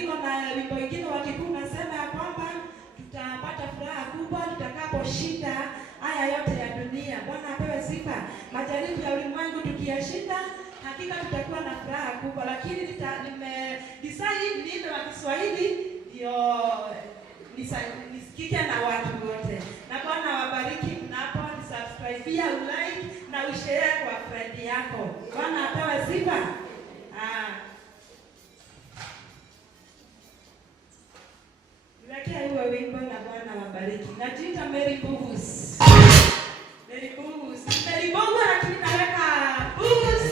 niko na wimbo wengine wa Kikuyu nasema ya kwamba tutapata furaha kubwa tutakaposhinda haya yote ya dunia. Bwana apewe sifa. Majaribu ya ulimwengu tukiyashinda, hakika tutakuwa na furaha kubwa. Lakini decide niimbe wa Kiswahili ndio nisikike na watu wote. Na Bwana wabariki mnapo subscribe, like na ushare kwa friend yako. Bwana apewe sifa. Niwekea huo wimbo na Bwana wabariki. Najiita Mary Bubus. Mary Bubus. Mary Bubus, lakini naweka Bubus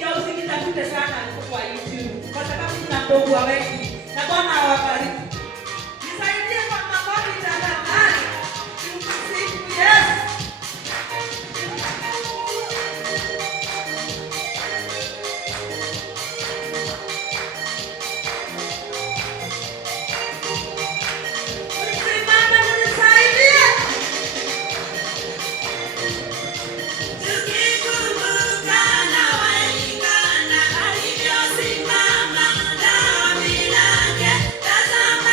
ya usikitafute sana kwa YouTube. Kwa sababu kuna Bubus wengi. Na Bwana wabariki. Nisaidie kwa makofi tafadhali. Tumsifu Yesu. Tazama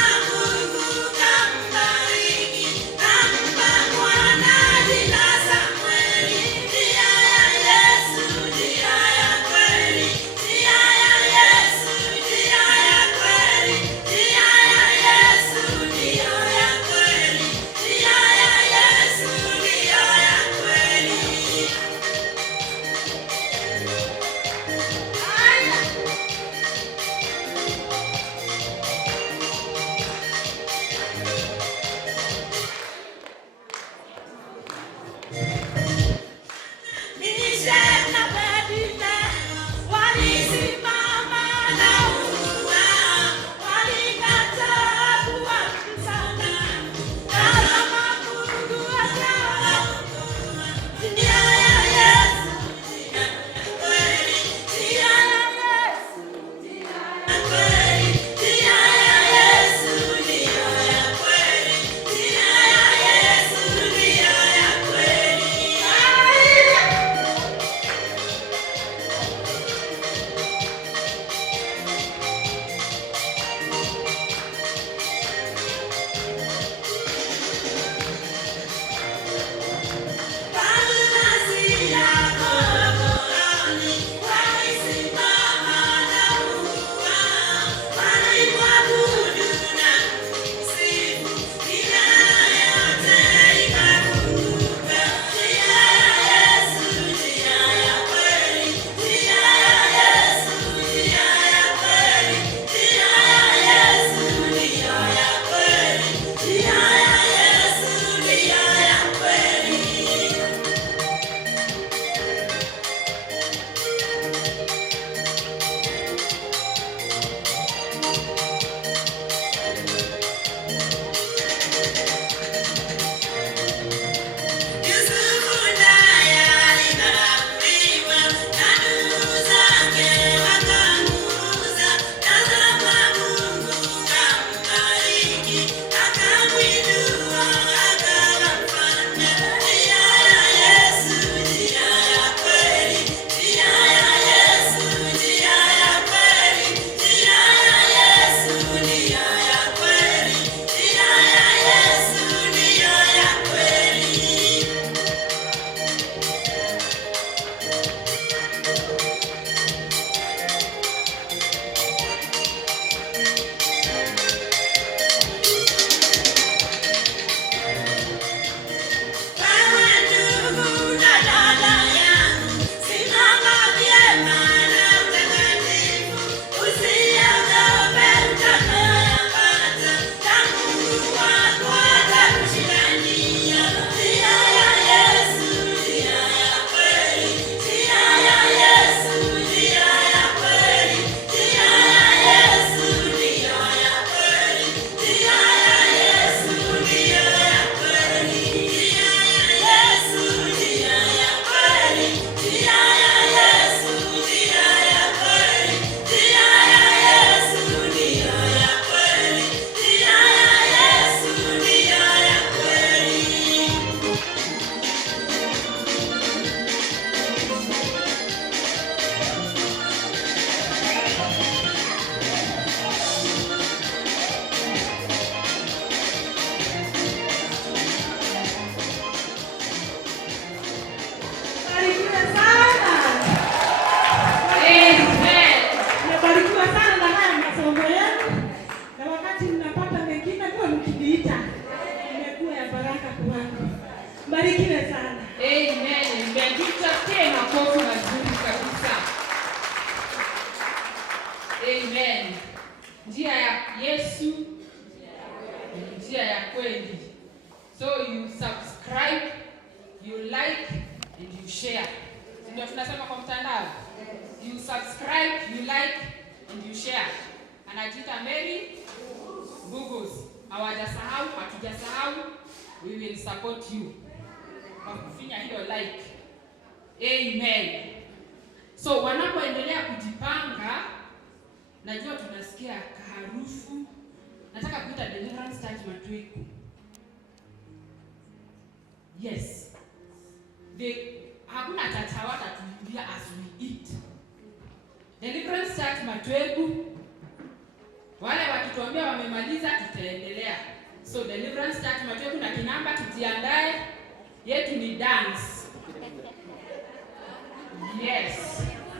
Njia ya Yesu, njia ya kweli. So you subscribe, you like and you share. Ndio tunasema kwa mtandao. You subscribe, you like and you share. Anajiita Mary Bugos. Hawajasahau, hatujasahau. We will support you. Kwa kufinya hilo like. Amen. So wanapoendelea kujipanga, najua tunasikia kaharufu. Nataka kuita Deliverance Church Matweku. Yes. Hakuna tatawa tatuingia as we eat. Deliverance Church Matweku. Wale wakituambia wamemaliza tutaendelea. So Deliverance Church Matweku na kinamba tujiandae. Yetu ni dance. Yes.